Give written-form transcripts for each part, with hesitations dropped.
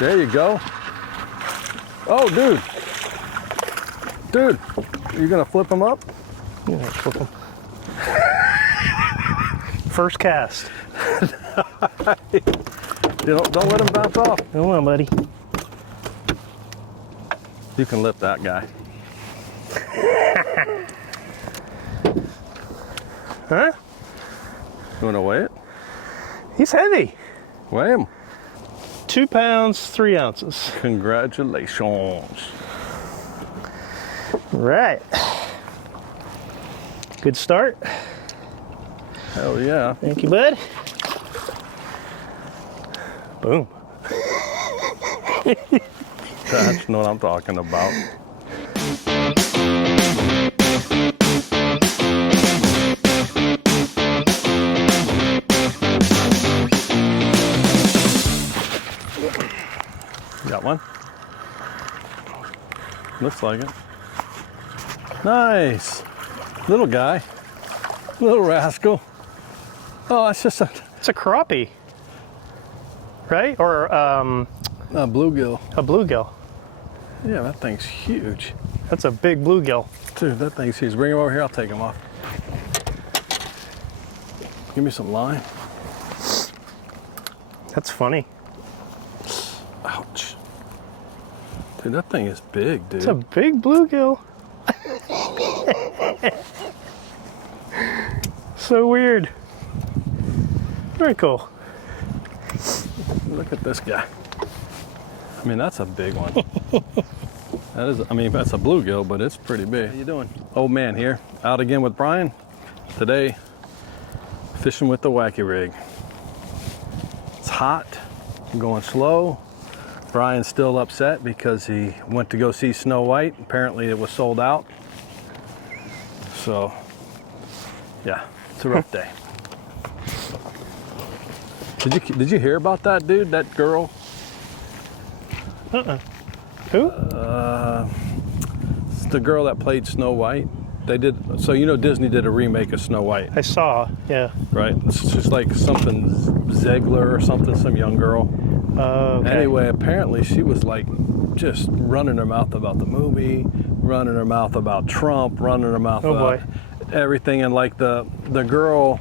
There you go. Oh, dude. Dude, you gonna flip them up? Yeah, flip them. First cast. Don't let them bounce off. Come on, buddy. You can lift that guy. Huh? You wanna weigh it? He's heavy. Weigh him. 2 pounds, 3 ounces. Congratulations. Right. Good start. Hell yeah. Thank you, bud. Boom. That's what I'm talking about. Got one? Looks like it. Nice. Little guy. Little rascal. Oh, that's just It's a crappie, right? Or a bluegill. a bluegill. Yeah, that thing's huge. That's a big bluegill. Dude, that thing's huge. Bring him over here, I'll take him off. Give me some line. That's funny. Ouch. Dude, that thing is big, dude. It's a big bluegill. So weird. Very cool. Look at this guy. I mean, that's a big one. That is, I mean, that's a bluegill, but it's pretty big. How you doing? Old man here, out again with Brian. Today, fishing with the Whacky rig. It's hot, I'm going slow. Brian's still upset because he went to go see Snow White. Apparently it was sold out. So, yeah, it's a rough day. Did you hear about that, dude? That girl? Who? It's the girl that played Snow White. They did, so you know Disney did a remake of Snow White, I saw, yeah. right? It's just like something Ziegler or something, some young girl. Okay. Anyway, apparently she was like just running her mouth about the movie, running her mouth about Trump, running her mouth about everything. And like the girl,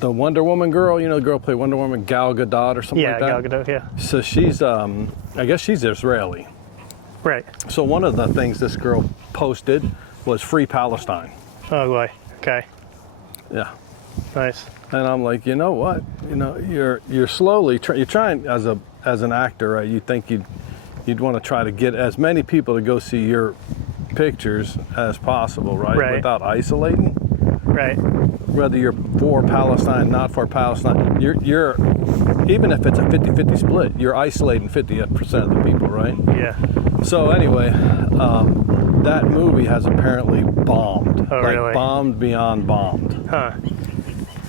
the Wonder Woman girl, you know, the girl played Wonder Woman, Gal Gadot or something like that. Yeah, Gal Gadot, yeah. So she's, I guess she's Israeli. Right. So one of the things this girl posted was Free Palestine. Oh boy. Okay. Yeah. Nice. And I'm like, you know what? You know, you're slowly you're trying as an actor, right? You think you'd want to try to get as many people to go see your pictures as possible, right? Right. Without isolating. Right. Whether you're for Palestine, not for Palestine, you're even if it's a 50-50 split, you're isolating 50% of the people, right? Yeah. So anyway, that movie has apparently bombed. Oh, like really? bombed beyond bombed. Huh.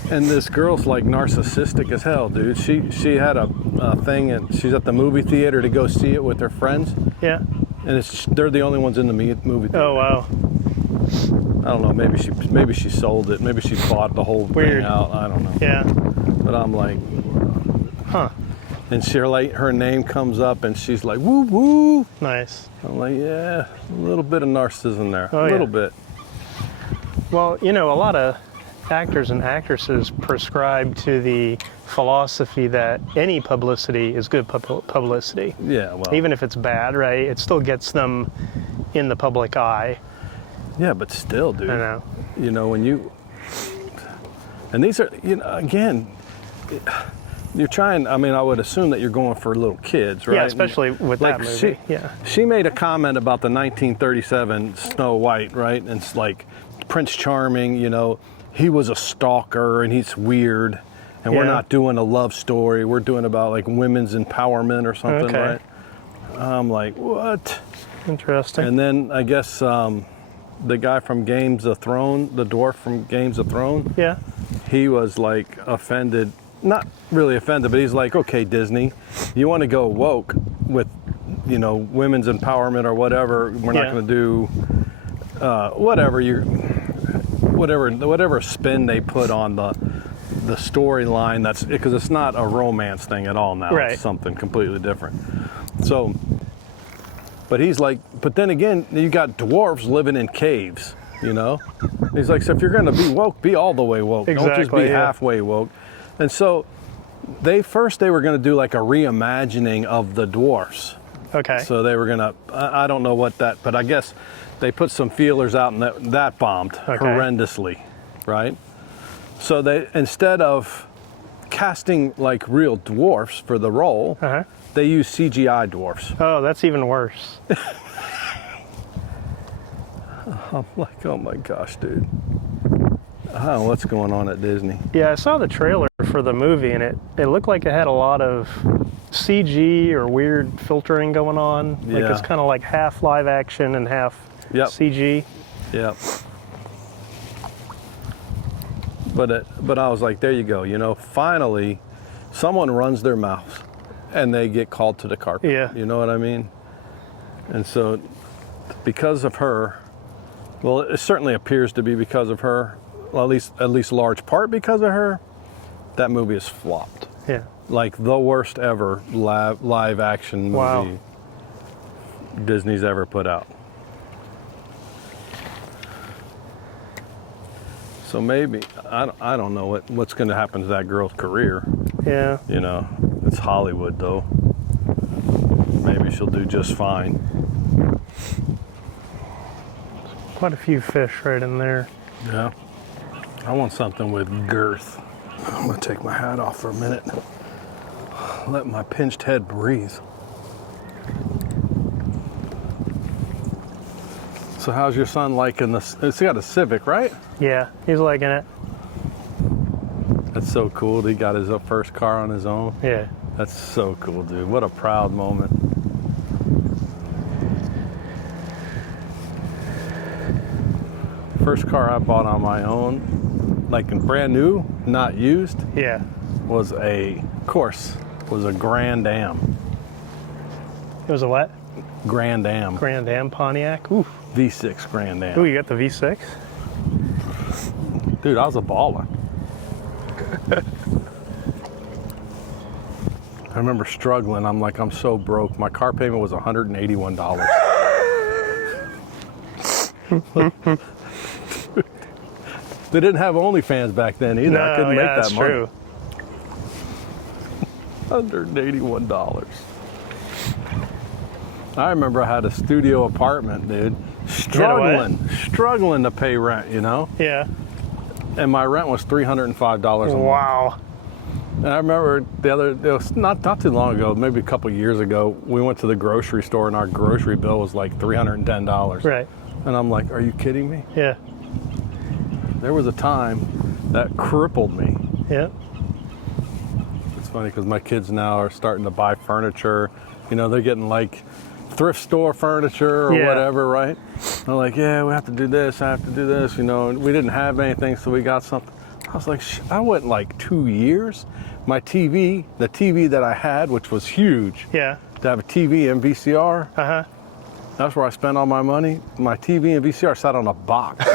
And this girl's like narcissistic as hell, dude. She had a thing, and she's at the movie theater to go see it with her friends. Yeah. And they're the only ones in the movie theater. Oh wow. I don't know. Maybe she sold it. Maybe she bought the whole Weird. thing out. I don't know. Yeah. But I'm like, Huh. and her name comes up, and she's like, woo woo. Nice. I'm like, yeah, a little bit of narcissism there. Oh, a little yeah. bit. Well, you know, a lot of actors and actresses prescribe to the philosophy that any publicity is good publicity. Yeah. Well. Even if it's bad, right? It still gets them in the public eye. Yeah, but still, dude. I know. You know, when you, and these are, you know, again, you're trying, I mean, I would assume that you're going for little kids, right? Yeah, especially with like that movie. She made a comment about the 1937 Snow White, right? And it's like Prince Charming, you know, he was a stalker and he's weird. And we're not doing a love story. We're doing about like women's empowerment or something, right? I'm like, what? Interesting. And then I guess the guy from Games of Thrones, the dwarf from Games of Thrones, he was like offended, not really offended, but he's like, okay, Disney, you want to go woke with, you know, women's empowerment or whatever. We're not going to do whatever spin they put on the the storyline. That's because it's not a romance thing at all now. Right. It's something completely different. So, but he's like, but then again, you got dwarves living in caves. You know, he's like, so if you're going to be woke, be all the way woke. Don't just be Exactly, yeah. halfway woke. And so they were going to do like a reimagining of the dwarfs. Okay. So they were going to, I don't know what that, but I guess they put some feelers out and that bombed horrendously, right? So they, instead of casting like real dwarfs for the role, they use CGI dwarfs. Oh, that's even worse. I'm like, oh my gosh, dude. I don't know what's going on at Disney. Yeah, I saw the trailer for the movie, and it looked like it had a lot of CG or weird filtering going on. Like Yeah. it's kind of like half live action and half CG. Yep. But I was like, there you go. You know, finally, someone runs their mouth, and they get called to the carpet. Yeah. You know what I mean? And so, because of her, well, it certainly appears to be because of her. Well, at least large part because of her. That movie is flopped. Yeah. Like the worst ever live action movie Disney's ever put out. So maybe I don't know what's going to happen to that girl's career. Yeah. You know, it's Hollywood though. Maybe she'll do just fine. Quite a few fish right in there. Yeah. I want something with girth. I'm going to take my hat off for a minute. Let my pinched head breathe. So how's your son liking this? He's got a Civic, right? Yeah, he's liking it. That's so cool. He got his first car on his own. Yeah. That's so cool, dude. What a proud moment. First car I bought on my own, like brand new, not used, Yeah. was a Grand Am. It was a what? Grand Am. Grand Am Pontiac. Ooh. V6 Grand Am. Ooh, you got the V6? Dude, I was a baller. I remember struggling. I'm so broke. My car payment was $181. They didn't have OnlyFans back then either. I couldn't make that that's money. true. $181. I remember I had a studio apartment, dude. Struggling to pay rent, you know? Yeah. And my rent was $305 a month. Wow. And I remember it was not too long ago, maybe a couple years ago, we went to the grocery store and our grocery bill was like $310. Right. And I'm like, are you kidding me? Yeah. There was a time that crippled me. Yeah. It's funny because my kids now are starting to buy furniture. You know, they're getting like thrift store furniture or whatever, right? They're like, yeah, we have to do this, I have to do this, you know. And we didn't have anything, so we got something. I was like, I went like 2 years. My TV, the TV that I had, which was huge, Yeah. to have a TV and VCR, Uh-huh. that's where I spent all my money. My TV and VCR sat on a box.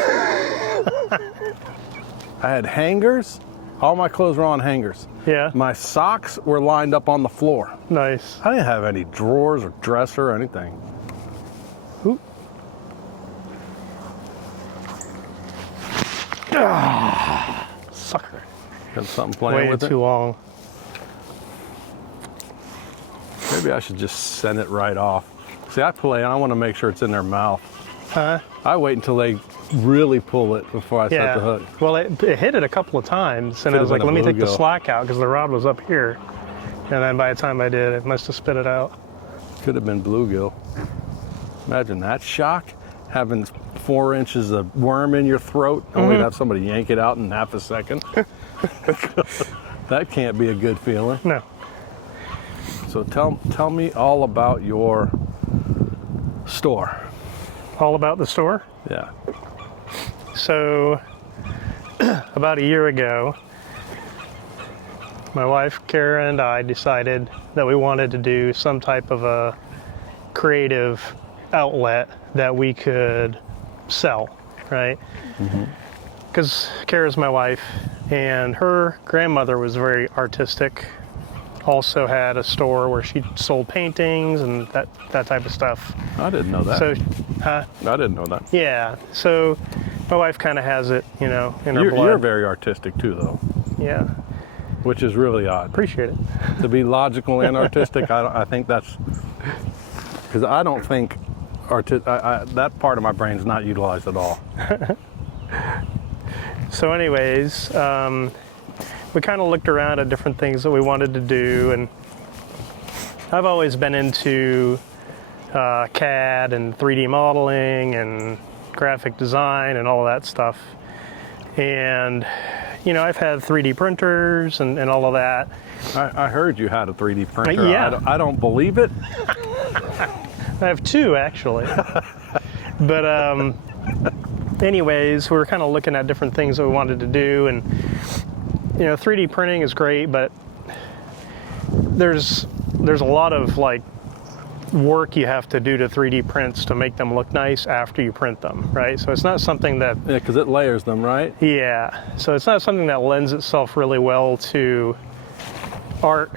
I had hangers. All my clothes were on hangers. Yeah. My socks were lined up on the floor. Nice. I didn't have any drawers or dresser or anything. Ooh. Sucker. Got something playing Waited with it. too long. Maybe I should just send it right off. See, I play and I want to make sure it's in their mouth. Huh? I wait until they really pull it before I set the hook. Well, it hit it a couple of times, and Could've I was like, been a let me take the bluegill. slack out because the rod was up here. And then by the time I did, it must have spit it out. Could have been bluegill. Imagine that shock, having 4 inches of worm in your throat, only to have somebody yank it out in half a second. That can't be a good feeling. No. So tell me all about your store. All about the store. Yeah. So, about a year ago, my wife, Kara, and I decided that we wanted to do some type of a creative outlet that we could sell, right? because Kara's my wife, and her grandmother was very artistic. Also had a store where she sold paintings and that type of stuff. I didn't know that. So, I didn't know that. yeah. So my wife kind of has it, in her blood. You're very artistic too, though. Yeah. Which is really odd. Appreciate it. To be logical and artistic, I think that's because I don't think that part of my brain's not utilized at all. So, anyways. We kind of looked around at different things that we wanted to do, and I've always been into CAD and 3D modeling and graphic design and all that stuff. And, I've had 3D printers and all of that. I heard you had a 3D printer. Yeah. I don't believe it. I have two, actually. But anyways, we were kind of looking at different things that we wanted to do, and 3D printing is great, but there's a lot of work you have to do to 3D prints to make them look nice after you print them, right? So it's not something that... Yeah, because it layers them, right? Yeah, so it's not something that lends itself really well to art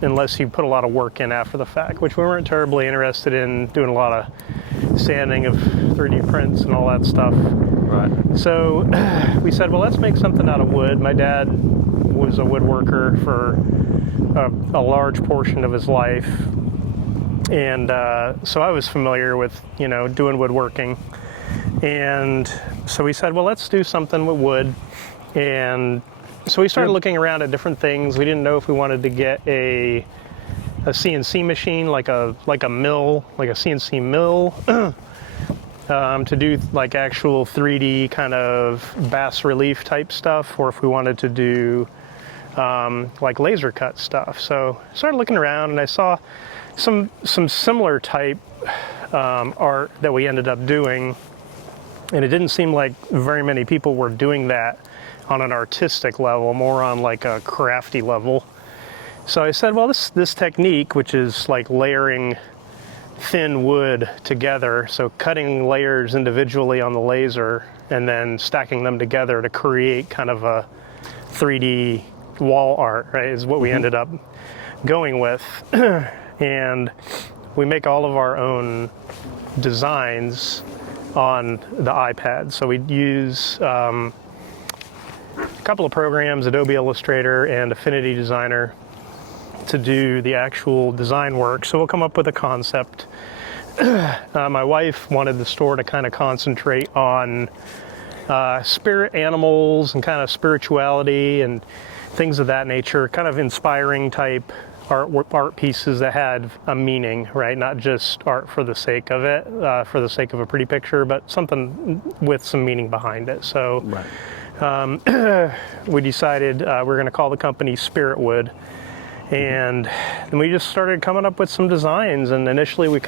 unless you put a lot of work in after the fact, which we weren't terribly interested in doing a lot of sanding of 3D prints and all that stuff. Right. So we said, well, let's make something out of wood. My dad was a woodworker for a large portion of his life. And so I was familiar with, doing woodworking. And so we said, well, let's do something with wood. And so we started looking around at different things. We didn't know if we wanted to get a CNC machine, like a mill, like a CNC mill, to do actual 3D kind of bas relief type stuff, or if we wanted to do laser cut stuff. So I started looking around, and I saw some similar type art that we ended up doing, and it didn't seem like very many people were doing that on an artistic level, more on a crafty level. So I said, well, this technique, which is layering thin wood together, so cutting layers individually on the laser and then stacking them together to create kind of a 3D wall art, right, is what we ended up going with. And we make all of our own designs on the iPad. So we use a couple of programs, Adobe Illustrator and Affinity Designer, to do the actual design work. So we'll come up with a concept. My wife wanted the store to kind of concentrate on spirit animals and kind of spirituality and things of that nature, kind of inspiring type art pieces that had a meaning, right? Not just art for the sake of it, for the sake of a pretty picture, but something with some meaning behind it. So right. We decided we're going to call the company Spirit Wood. And then we just started coming up with some designs, and initially we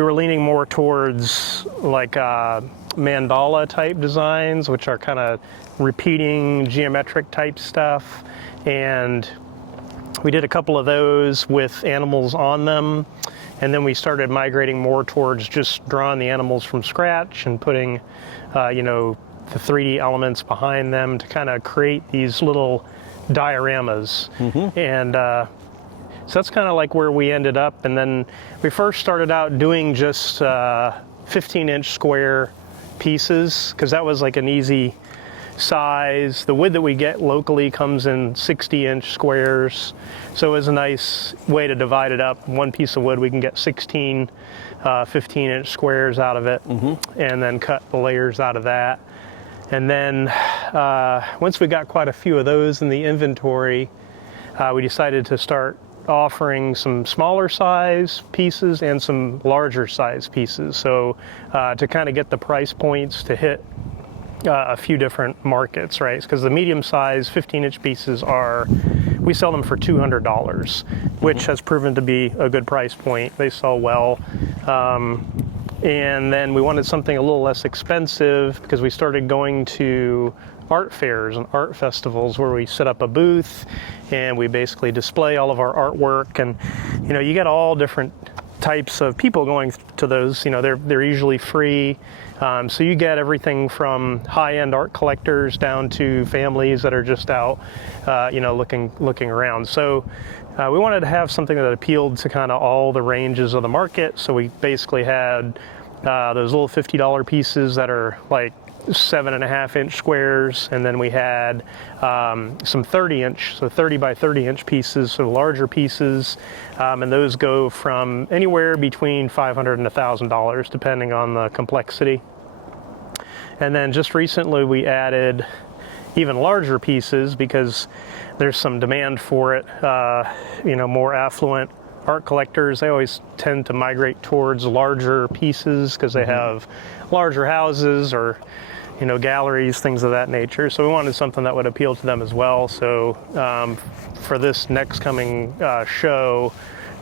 were leaning more towards mandala type designs, which are kind of repeating geometric type stuff. And we did a couple of those with animals on them, and then we started migrating more towards just drawing the animals from scratch and putting the 3D elements behind them to kind of create these little dioramas. And so that's kind of where we ended up. And then we first started out doing just 15-inch square pieces, because that was an easy size. The wood that we get locally comes in 60-inch squares, so it was a nice way to divide it up. One piece of wood, we can get 16 15-inch squares out of it, and then cut the layers out of that. And then once we got quite a few of those in the inventory, we decided to start offering some smaller size pieces and some larger size pieces. So to kind of get the price points to hit a few different markets, right? Because the medium size 15-inch pieces we sell them for $200, which has proven to be a good price point. They sell well. And then we wanted something a little less expensive, because we started going to art fairs and art festivals where we set up a booth and we basically display all of our artwork. And you get all different types of people going to those. You know, they're usually free. So you get everything from high-end art collectors down to families that are just out, you know, looking around. So we wanted to have something that appealed to kind of all the ranges of the market. So we basically had those little $50 pieces that are like 7.5-inch squares, and then we had some 30-inch, so 30 by 30-inch pieces, so larger pieces, and those go from anywhere between $500 and $1,000 depending on the complexity. And then just recently we added even larger pieces because there's some demand for it. You know, more affluent art collectors, they always tend to migrate towards larger pieces because they have larger houses or, you know, galleries, things of that nature. So we wanted something that would appeal to them as well. So for this next coming show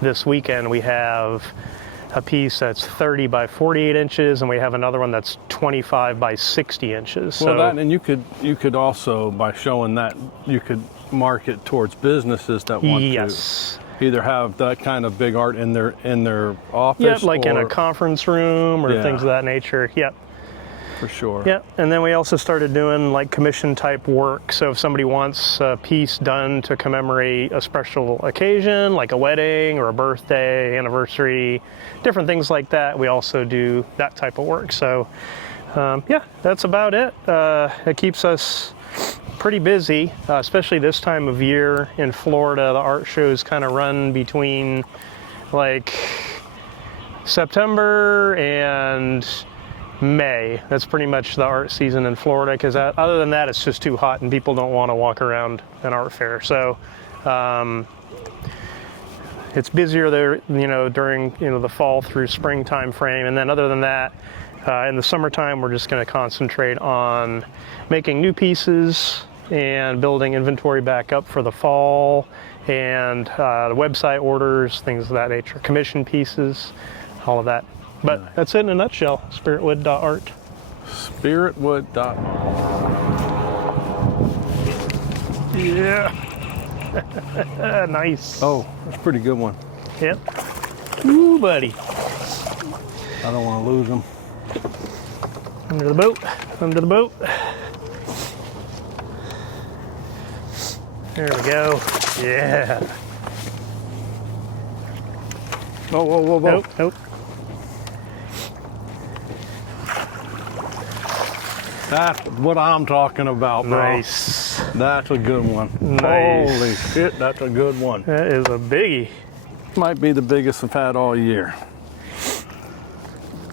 this weekend, we have a piece that's 30 by 48 inches, and we have another one that's 25 by 60 inches. Well, so that, and you could also, by showing that, you could market towards businesses that want yes. to either have that kind of big art in their office. Yep, like or, in a conference room or yeah, things of that nature. Yep. for sure. Yeah, and then we also started doing like commission type work. So if somebody wants a piece done to commemorate a special occasion, like a wedding or a birthday, anniversary, different things like that, we also do that type of work. So yeah, that's about it. It keeps us pretty busy, especially this time of year in Florida. The art shows kind of run between like September and May. That's pretty much the art season in Florida, because other than that, it's just too hot and people don't want to walk around an art fair. So it's busier there, you know, during, you know, the fall through spring time frame. And then other than that, in the summertime, we're just going to concentrate on making new pieces and building inventory back up for the fall, and the website orders, things of that nature, commission pieces, all of that. But that's it in a nutshell. Spiritwood.art. Spiritwood.art. Yeah. Nice. Oh, that's a pretty good one. Yep. Ooh, buddy. I don't want to lose them. Under the boat. Under the boat. There we go. Yeah. Oh, whoa, whoa, whoa. Nope, nope. That's what I'm talking about, bro. Nice. That's a good one. Nice. Holy shit, that's a good one. That is a biggie. Might be the biggest I've had all year.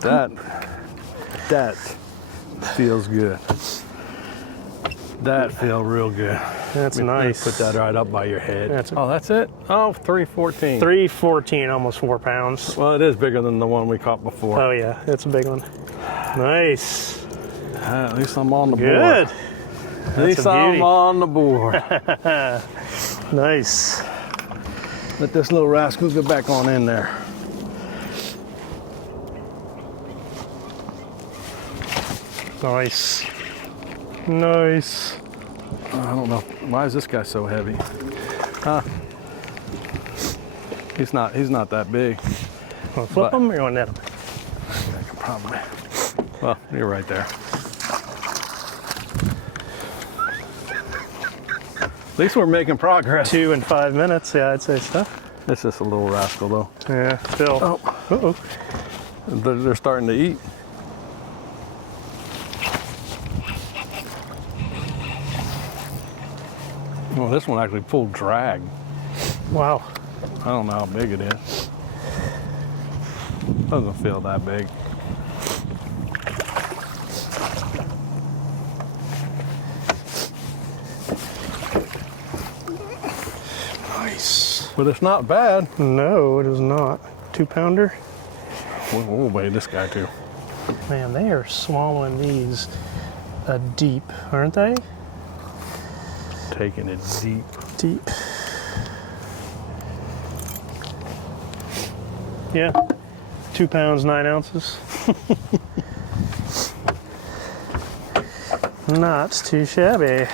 That feels good. That feels real good. That's Let me nice. Put that right up by your head. That's oh, that's it? Oh, 314. 314, almost 4 pounds. Well, it is bigger than the one we caught before. Oh yeah, it's a big one. Nice. At least I'm on the Good. board. At least I'm on the board. Nice. Let this little rascal get back on in there. Nice. Nice. I don't know. Why is this guy so heavy? He's not that big. Want to flip him or you want to net him? I can probably. Well, you're right there. At least we're making progress. 2 and 5 minutes, yeah, I'd say so. This is a little rascal though. Yeah, still. Oh. Uh-oh. They're starting to eat. Well, this one actually pulled drag. Wow. I don't know how big it is. Doesn't feel that big. Nice. But it's not bad. No, it is not. 2-pounder. We'll weigh this guy too. Man, they are swallowing these deep, aren't they? Taking it deep. Deep. Yeah. 2 pounds, 9 ounces. Not too shabby.